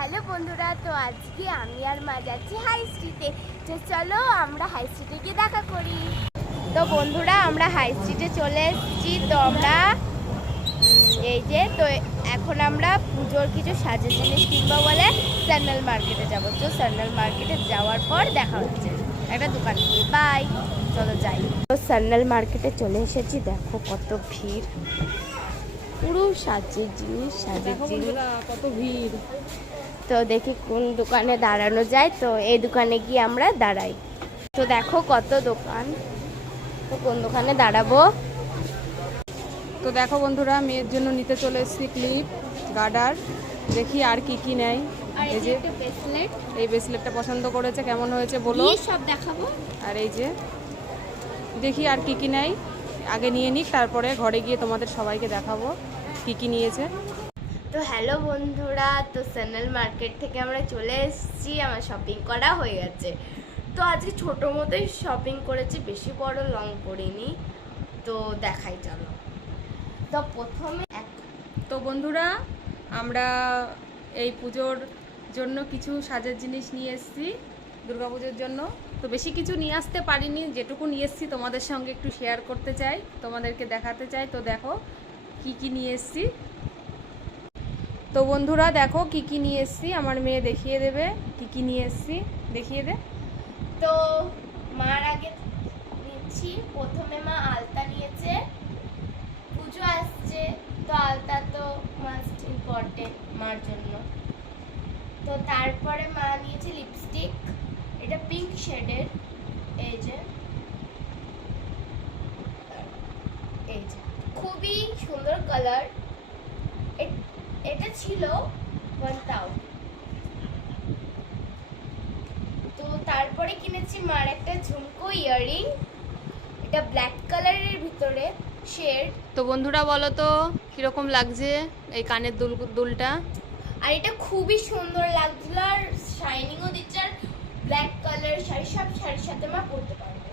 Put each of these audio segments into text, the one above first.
Hello বন্ধুরা, তো আজকে আমি আর মা যাচ্ছি হাই স্ট্রিটে। তো চলো আমরা হাই স্ট্রিটে গিয়ে দেখা করি। তো বন্ধুরা, আমরা হাই স্ট্রিটে চলে এসেছি। তো আমরা এই যে তো এখন আমরা পুজোর কিছু সাজের জিনিস কিনবো বলে স্যান্ডেল মার্কেটে যাবো। তো স্যান্ডেল মার্কেটে যাওয়ার পর দেখা হচ্ছে একটা দোকান থেকে। বাই, চলো যাই। তো স্যান্ডেল মার্কেটে চলে এসেছি, দেখো কত ভিড়, পুরো সাজের জিনিস কত ভিড়। তো দেখি কোন দোকানে দাঁড়ানো যায়। তো এই দোকানে গিয়ে আমরা দাঁড়াই। তো দেখো কত দোকান, তো কোন দোকানে দাঁড়াবো। তো দেখো বন্ধুরা, মেয়ের জন্য নিতে চলে এসেছি ক্লিপ, গার্ডার। দেখি আর কি কি নেয়। এই যে এই ব্রেসলেটটা পছন্দ করেছে, কেমন হয়েছে বলো। সব দেখাবো। আর এই যে দেখি আর কি কি নেয়, আগে নিয়ে নিক, তারপরে ঘরে গিয়ে তোমাদের সবাইকে দেখাবো কি কি নিয়েছে। তো হ্যালো বন্ধুরা, তো স্যান্ডেল মার্কেট থেকে আমরা চলে এসেছি, আমার শপিং করা হয়ে গেছে। তো আজকে ছোটো মতোই শপিং করেছি, বেশি বড় লং করিনি। তো দেখাই চলো। তো প্রথমে তো বন্ধুরা, আমরা এই পুজোর জন্য কিছু সাজের জিনিস নিয়ে এসেছি দুর্গাপুজোর জন্য। তো বেশি কিছু নিয়ে আসতে পারিনি, যেটুকু নিয়ে এসেছি তোমাদের সঙ্গে একটু শেয়ার করতে চাই, তোমাদেরকে দেখাতে চাই। তো দেখো কি কি নিয়ে এসেছি। তো বন্ধুরা দেখো কি কি নিয়ে এসেছি, আমার মেয়ে দেখিয়ে দেবে কি কি নিয়ে এসেছি, দেখিয়ে দে। তো মার আগে নিচ্ছি। প্রথমে মা আলতা নিয়েছে, পুজো আসছে তো আলতা তো মাস্ট ইম্পর্টেন্ট মার জন্য। তো তারপরে মা নিয়েছে লিপস্টিক, এটা পিঙ্ক শেডের। এই যে খুবই সুন্দর কালার। এটা ছিল 1000। তো তারপরে কিনেছি মার একটা ঝুমকো ইয়াররিং, এটা ব্ল্যাক কালারের ভিতরে শেড। তো বন্ধুরা বলো তো কিরকম লাগছে এই কানের দুলটা। আর এটা খুবই সুন্দর লাগছিল, আর শাইনিংও দিচ্ছে। আর ব্ল্যাক কালার শাড়ি, সব শাড়ির সাথে মা পরতে পারবে।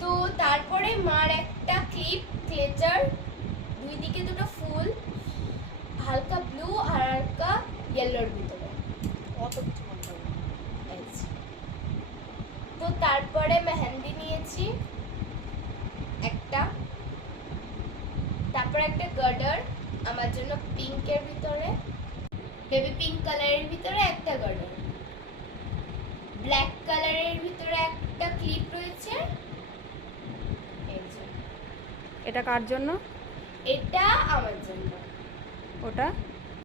তো তারপরে মার একটা ক্লিপ ক্লেচার, দুই দিকে দুটো ফুল, হালকা ব্লু আর হালকা ইয়েলোর ভিতরে। তো তারপরে মেহেন্দি নিয়েছি একটা, তারপরে একটা গার্ডার আমার জন্য পিঙ্কের ভিতরে, বেবি পিঙ্ক কালারের ভিতরে একটা গার্ডার, ব্ল্যাক কালারের ভিতরে একটা ক্লিপ রয়েছে। এটা কার জন্য? এটা আমার জন্য। ওটা